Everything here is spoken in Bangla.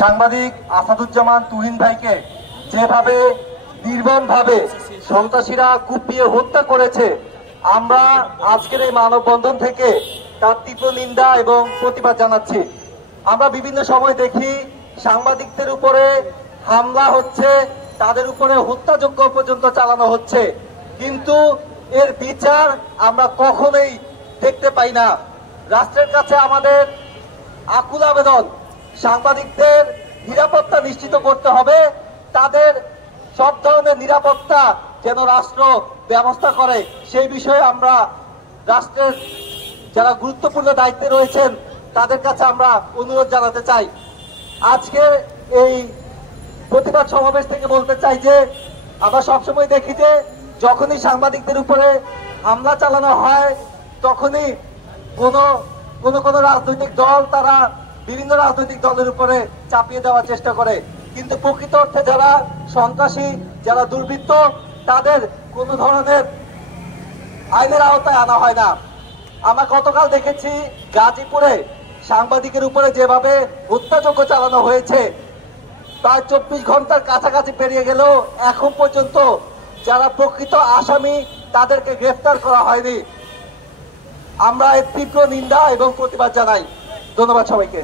সাংবাদিক আসাদুজ্জামান তুহিন ভাইকে যেভাবে নির্মমভাবে সন্ত্রাসীরা কুপিয়ে হত্যা করেছে, আমরা আজকের এই মানববন্ধন থেকে তার তীব্র নিন্দা এবং প্রতিবাদ জানাচ্ছি। আমরা বিভিন্ন সময় দেখি সাংবাদিকদের উপরে হামলা হচ্ছে, তাদের উপরে হত্যাযজ্ঞ পর্যন্ত চালানো হচ্ছে, কিন্তু এর বিচার আমরা কখনোই দেখতে পাই না। রাষ্ট্রের কাছে আমাদের আকুল আবেদন, সাংবাদিকদের নিরাপত্তা নিশ্চিত করতে হবে। তাদের সব ধরনের নিরাপত্তা যেন রাষ্ট্র ব্যবস্থা করে, সেই বিষয়ে আমরা রাষ্ট্রের যারা গুরুত্বপূর্ণ দায়িত্বে রয়েছেন তাদের কাছে আমরা অনুরোধ জানাতে চাই। আজকে এই প্রতিবাদ সমাবেশ থেকে বলতে চাই যে আমরা সবসময় দেখি যে যখনই সাংবাদিকদের উপরে হামলা চালানো হয় তখনই কোনো রাজনৈতিক দল তারা বিভিন্ন রাজনৈতিক দলের উপরে চাপিয়ে দেওয়ার চেষ্টা করে, কিন্তু প্রকৃত অর্থে যারা সন্ত্রাসী, যারা দুর্বৃত্ত, তাদের কোনো ধরনের আইনের আওতায় আনা হয় না। আমরা গতকাল দেখেছি গাজীপুরে সাংবাদিকের উপরে যেভাবে হত্যাযজ্ঞ চালানো হয়েছে, প্রায় 24 ঘন্টার কাছাকাছি পেরিয়ে গেলেও এখন পর্যন্ত যারা প্রকৃত আসামি তাদেরকে গ্রেফতার করা হয়নি। আমরা এর তীব্র নিন্দা এবং প্রতিবাদ জানাই। ধন্যবাদ সবাইকে।